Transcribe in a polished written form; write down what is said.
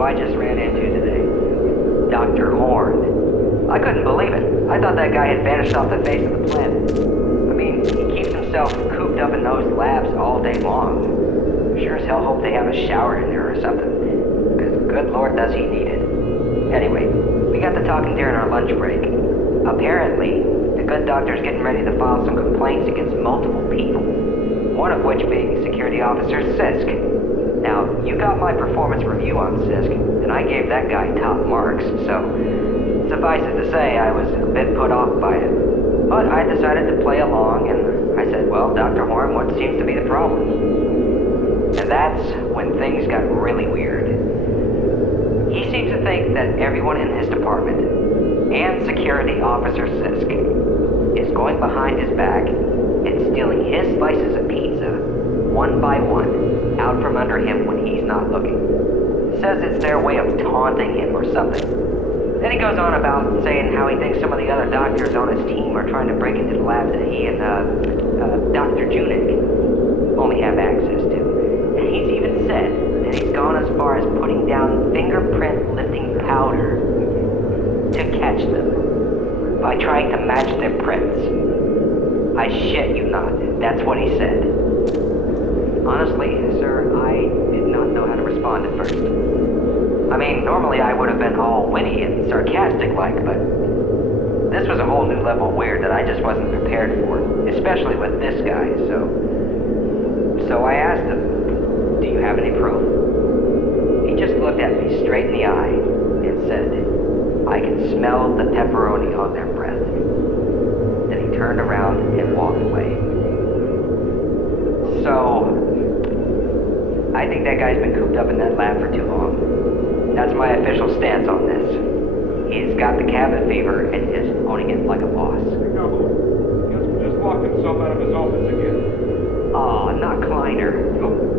who I just ran into today. Dr. Horn. I couldn't believe it. I thought that guy had vanished off the face of the planet. I mean, he keeps himself cooped up in those labs all day long. Sure as hell hope they have a shower in there or something. Because good lord does he need it. Anyway, we got to talking during our lunch break. Apparently, the good doctor's getting ready to file some complaints against multiple people. One of which being Security Officer Sisk. Now, you got my performance review on Sisk, and I gave that guy top marks, so suffice it to say, I was a bit put off by it. But I decided to play along, and I said, well, Dr. Horn, what seems to be the problem? And that's when things got really weird. He seems to think that everyone in his department, and Security Officer Sisk, is going behind his back and stealing his slices of pizza, one by one, out from under him when he's not looking. Says it's their way of taunting him or something. Then he goes on about saying how he thinks some of the other doctors on his team are trying to break into the labs that he and Dr. Junik only have access to. And he's even said that he's gone as far as putting down fingerprint lifting powder to catch them by trying to match their prints. I shit you not, that's what he said. Honestly, sir, I did not know how to respond at first. I mean, normally I would have been all witty and sarcastic-like, but this was a whole new level of weird that I just wasn't prepared for, especially with this guy, So I asked him, do you have any proof? He just looked at me straight in the eye and said, I can smell the pepperoni on their breath. Then he turned around and walked away. So, I think that guy's been cooped up in that lab for too long. That's my official stance on this. He's got the cabin fever and is owning it like a boss. No, guess we just locked himself out of his office again. Aw, not Kleiner. Nope.